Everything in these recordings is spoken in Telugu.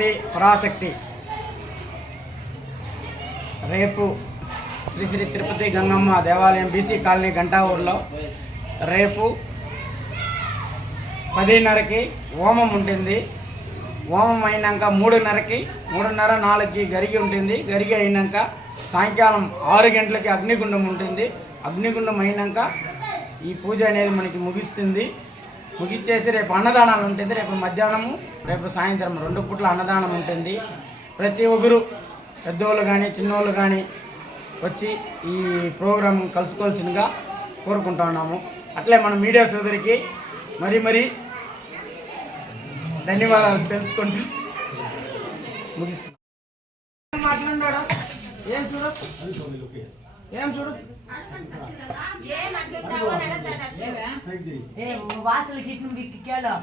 శక్తి పరాశక్తి. రేపు శ్రీ శ్రీ తిరుపతి గంగమ్మ దేవాలయం బీసీ కాలనీ గంటావూరులో రేపు పదిన్నరకి హోమం ఉంటుంది. హోమం అయినాక మూడున్నరకి మూడున్నర నాలుగుకి గరిగి ఉంటుంది. గరిగి అయినాక సాయంకాలం ఆరు గంటలకి అగ్నిగుండం ఉంటుంది. అగ్నిగుండం అయినాక ఈ పూజ అనేది మనకి ముగిస్తుంది. ముగిచ్చేసి రేపు అన్నదానాలు ఉంటుంది. రేపు మధ్యాహ్నము రేపు సాయంత్రం రెండు పూట్ల అన్నదానం ఉంటుంది. ప్రతి ఒక్కరు పెద్దోళ్ళు కానీ చిన్నోళ్ళు కానీ వచ్చి ఈ ప్రోగ్రాం కలుసుకోవాల్సిందిగా కోరుకుంటున్నాము అట్లే మన మీడియా సోదరికి మరి మరి ధన్యవాదాలు తెలుసుకుంటూ ముగిస్తున్నాం. మాట్లాడాడు ఏం చూడ? ఏం చూడు వాసలు కిట్ను కేలో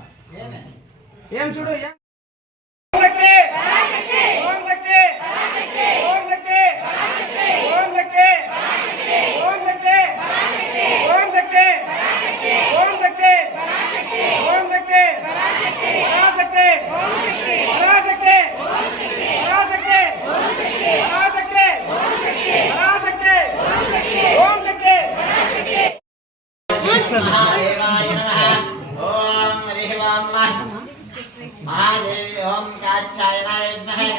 ఏం చూడు ఏం ఓం శక్తి! ఓం శక్తి! ఓం శక్తి!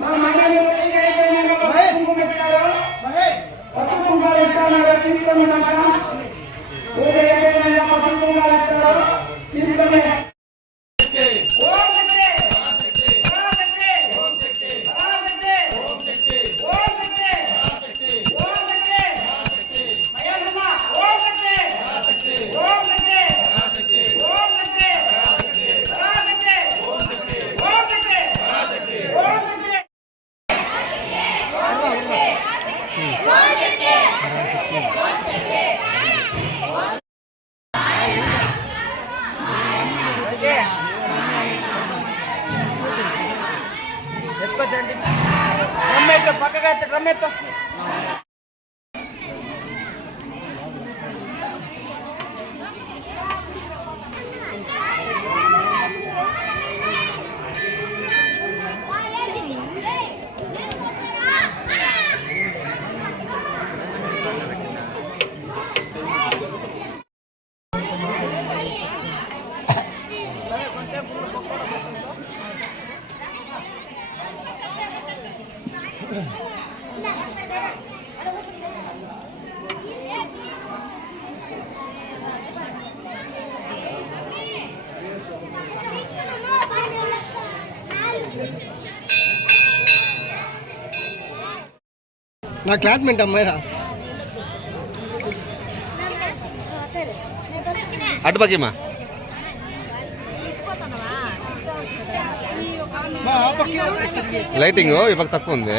माँ महेश। महेश। সামনে তো Yeah. నా క్లాస్మేట్ అమ్మాయిరా అటు పక్కమా? లైటింగ్ ఈ పక్క తక్కువ ఉంది.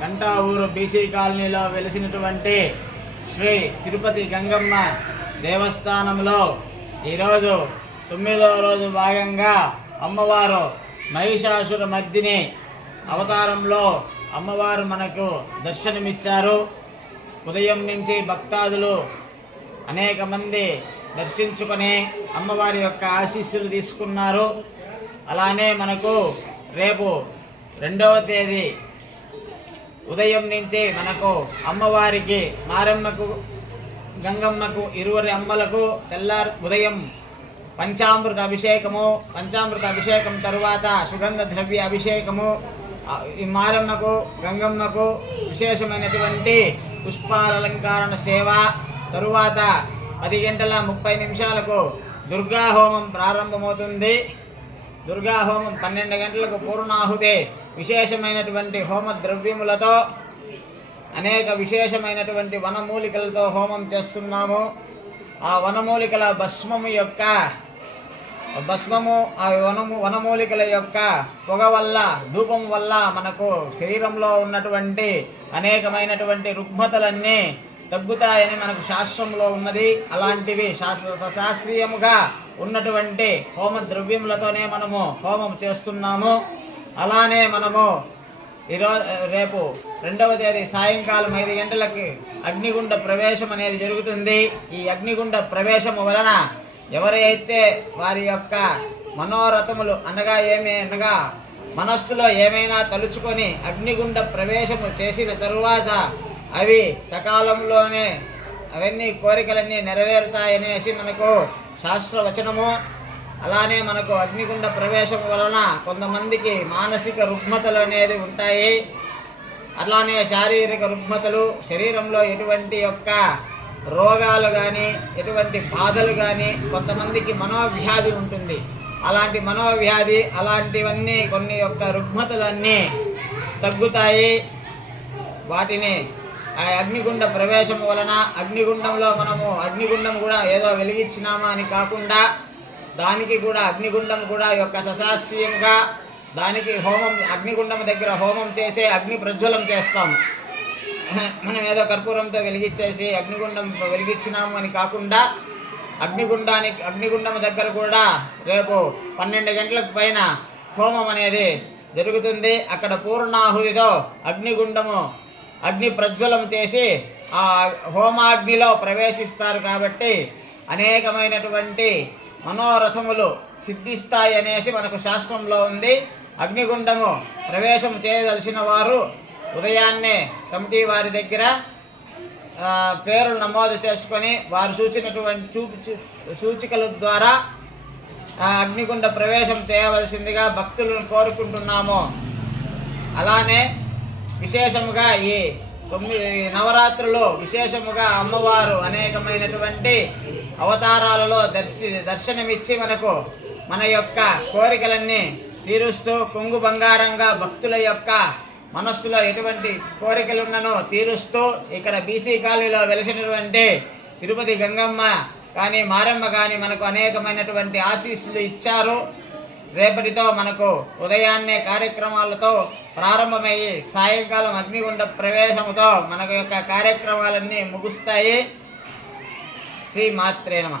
గంటా ఊరు బీసీ కాలనీలో వెలిసినటువంటి శ్రీ తిరుపతి గంగమ్మ దేవస్థానంలో ఈరోజు తొమ్మిదవ రోజు భాగంగా అమ్మవారు మహిషాసుర మద్దిని అవతారంలో అమ్మవారు మనకు దర్శనమిచ్చారు. ఉదయం నుంచి భక్తాదులు అనేక మంది దర్శించుకొని అమ్మవారి యొక్క ఆశీస్సులు తీసుకున్నారు. అలానే మనకు రేపు రెండవ తేదీ ఉదయం నుంచి మనకు అమ్మవారికి మారమ్మకు గంగమ్మకు ఇరువురి అమ్మలకు తెల్లారు ఉదయం పంచామృత అభిషేకము పంచామృత అభిషేకం తరువాత సుగంధ ద్రవ్య అభిషేకము ఈ మారమ్మకు గంగమ్మకు విశేషమైనటువంటి పుష్పాలంకరణ సేవ. తరువాత పది గంటల ముప్పై నిమిషాలకు దుర్గా హోమం ప్రారంభమవుతుంది. దుర్గా హోమం పన్నెండు గంటలకు పూర్ణాహుతి. విశేషమైనటువంటి హోమ ద్రవ్యములతో అనేక విశేషమైనటువంటి వనమూలికలతో హోమం చేస్తున్నాము. ఆ వనమూలికల భస్మము యొక్క భస్మము ఆ వనము వనమూలికల యొక్క పొగ వల్ల ధూపం వల్ల మనకు శరీరంలో ఉన్నటువంటి అనేకమైనటువంటి రుగ్మతలన్నీ తగ్గుతాయని మనకు శాస్త్రంలో ఉన్నది. అలాంటివి శాస్త్ర శాస్త్రీయముగా ఉన్నటువంటి హోమ ద్రవ్యములతోనే మనము హోమం చేస్తున్నాము. అలానే మనము ఈరోజు రేపు రెండవ తేదీ సాయంకాలం ఐదు గంటలకి అగ్నిగుండ ప్రవేశం అనేది జరుగుతుంది. ఈ అగ్నిగుండ ప్రవేశము వలన ఎవరైతే వారి యొక్క మనోరథములు అనగా ఏమి అనగా మనస్సులో ఏమైనా తలుచుకొని అగ్నిగుండ ప్రవేశము చేసిన తరువాత అవి సకాలంలోనే అవన్నీ కోరికలన్నీ నెరవేరుతాయనేసి మనకు శాస్త్రవచనము అలానే మనకు అగ్నిగుండ ప్రవేశం వలన కొంతమందికి మానసిక రుగ్మతలు అనేది ఉంటాయి. అలానే శారీరక రుగ్మతలు శరీరంలో ఎటువంటి యొక్క రోగాలు కానీ ఎటువంటి బాధలు కానీ కొంతమందికి మనోవ్యాధి ఉంటుంది. అలాంటి మనోవ్యాధి అలాంటివన్నీ కొన్ని యొక్క రుగ్మతలన్నీ తగ్గుతాయి. వాటిని ఆ అగ్నిగుండ ప్రవేశం వలన అగ్నిగుండంలో మనము అగ్నిగుండం కూడా ఏదో వెలిగించినామా అని కాకుండా దానికి కూడా అగ్నిగుండం కూడా యొక్క సశాస్త్రీయంగా దానికి హోమం అగ్నిగుండం దగ్గర హోమం చేసే అగ్ని ప్రజ్వలం చేస్తాం. మనం ఏదో కర్పూరంతో వెలిగించేసి అగ్నిగుండం వెలిగించినాము అని కాకుండా అగ్నిగుండానికి అగ్నిగుండం దగ్గర కూడా రేపు పన్నెండు గంటలకు పైన హోమం అనేది జరుగుతుంది. అక్కడ పూర్ణాహుతితో అగ్నిగుండము అగ్ని ప్రజ్వలం చేసి ఆ హోమాగ్నిలో ప్రవేశిస్తారు కాబట్టి అనేకమైనటువంటి మనోరథములు సిద్ధిస్తాయి అనేసి మనకు శాస్త్రంలో ఉంది. అగ్నిగుండము ప్రవేశం చేయదలిసిన వారు ఉదయాన్నే కమిటీ వారి దగ్గర ఆ, పేర్లు నమోదు చేసుకొని వారు సూచినటువంటి చూపి చూ- సూచికల ద్వారా అగ్నిగుండ ప్రవేశం చేయవలసిందిగా భక్తులను కోరుకుంటున్నాము. అలానే విశేషముగా ఈ తొమ్మిది నవరాత్రులు విశేషముగా అమ్మవారు అనేకమైనటువంటి అవతారాలలో దర్శి దర్శనమిచ్చి మనకు మన యొక్క కోరికలన్నీ తీరుస్తూ కొంగు బంగారంగా భక్తుల యొక్క మనస్సులో ఎటువంటి కోరికలున్ననో తీరుస్తూ ఇక్కడ బీసీ కాలనీలో వెలిసినటువంటి తిరుపతి గంగమ్మ కానీ మారమ్మ కానీ మనకు అనేకమైనటువంటి ఆశీస్సులు ఇచ్చారు. రేపటితో మనకు ఉదయాన్నే కార్యక్రమాలతో ప్రారంభమయ్యి సాయంకాలం అగ్నిగుండ ప్రవేశంతో మనకు యొక్క కార్యక్రమాలన్నీ ముగుస్తాయి. శ్రీమాత్రే నమ.